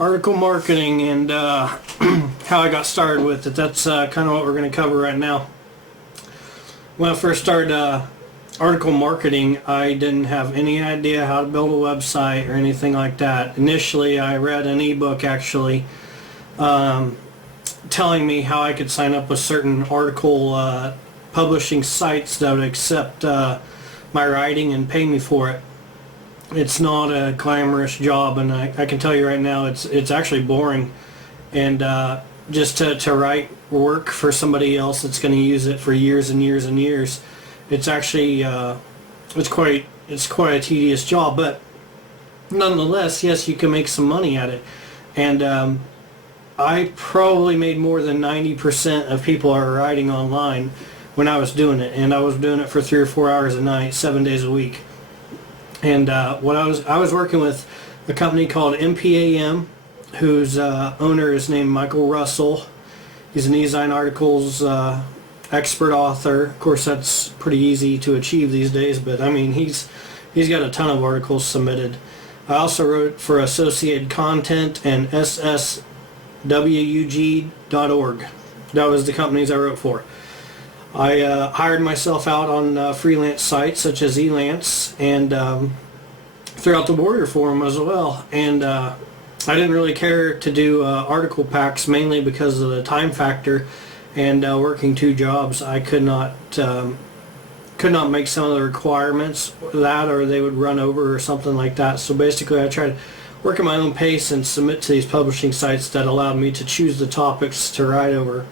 article marketing and how I got started with it. That's kind of what we're going to cover right now. When I first started article marketing, I didn't have any idea how to build a website or anything like that. Initially, I read an ebook actually telling me how I could sign up with certain article publishing sites that would accept my writing and pay me for it. It's not a glamorous job, and I can tell you right now it's actually boring. And just to write work for somebody else that's going to use it for years and years and years, it's actually it's quite a tedious job. But nonetheless, yes, you can make some money at it. And I probably made more than 90% of people are writing online when I was doing it, and I was doing it for 3 or 4 hours a night, 7 days a week. And what I was working with a company called MPAM, whose owner is named Michael Russell. He's an eZine Articles expert author. Of course, that's pretty easy to achieve these days, but I mean, he's got a ton of articles submitted. I also wrote for Associated Content and SSWUG.org. That was the companies I wrote for. I hired myself out on freelance sites such as Elance and throughout the Warrior Forum as well. And I didn't really care to do article packs, mainly because of the time factor and working 2 jobs. I could not make some of the requirements that, or they would run over or something like that. So basically, I tried to work at my own pace and submit to these publishing sites that allowed me to choose the topics to write over.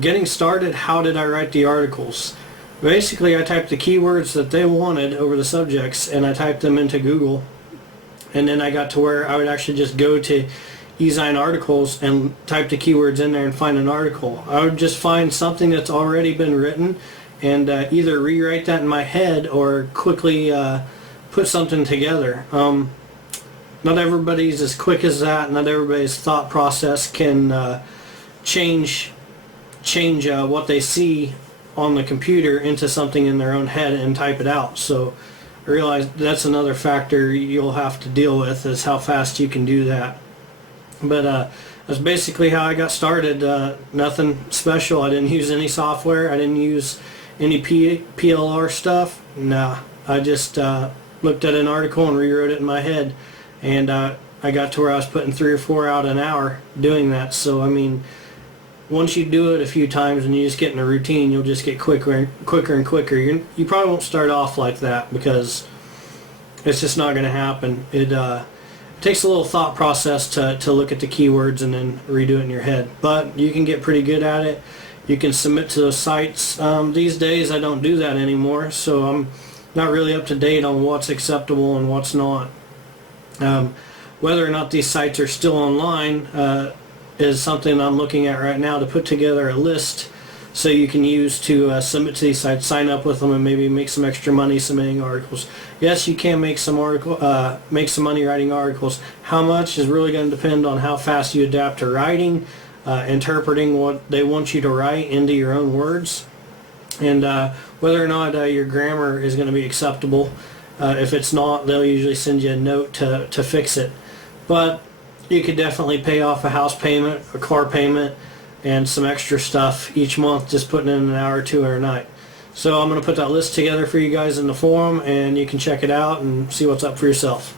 Getting started, how did I write the articles? Basically, I typed the keywords that they wanted over the subjects, and I typed them into Google. And then I got to where I would actually just go to eZine Articles and type the keywords in there and find an article. I would just find something that's already been written and either rewrite that in my head or quickly put something together. Not everybody's as quick as that. Not everybody's thought process can change what they see on the computer into something in their own head and type it out. So I realized that's another factor you'll have to deal with, is how fast you can do that. But that's basically how I got started. Nothing special. I didn't use any software. I didn't use any PLR stuff. Nah, I just looked at an article and rewrote it in my head, and I got to where I was putting 3 or 4 out an hour doing that. So I mean, once you do it a few times and you just get in a routine, you'll just get quicker and quicker. You probably won't start off like that because it's just not going to happen. It takes a little thought process to look at the keywords and then redo it in your head. But you can get pretty good at it. You can submit to those sites. These days I don't do that anymore, so I'm not really up to date on what's acceptable and what's not. Whether or not these sites are still online is something I'm looking at right now, to put together a list so you can use to submit to these sites, sign up with them, and maybe make some extra money submitting articles. Yes, you can make some money writing articles. How much is really going to depend on how fast you adapt to writing, interpreting what they want you to write into your own words, and whether or not your grammar is going to be acceptable. If it's not, they'll usually send you a note to fix it. But you could definitely pay off a house payment, a car payment, and some extra stuff each month just putting in an hour or 2 a night. So I'm going to put that list together for you guys in the forum, and you can check it out and see what's up for yourself.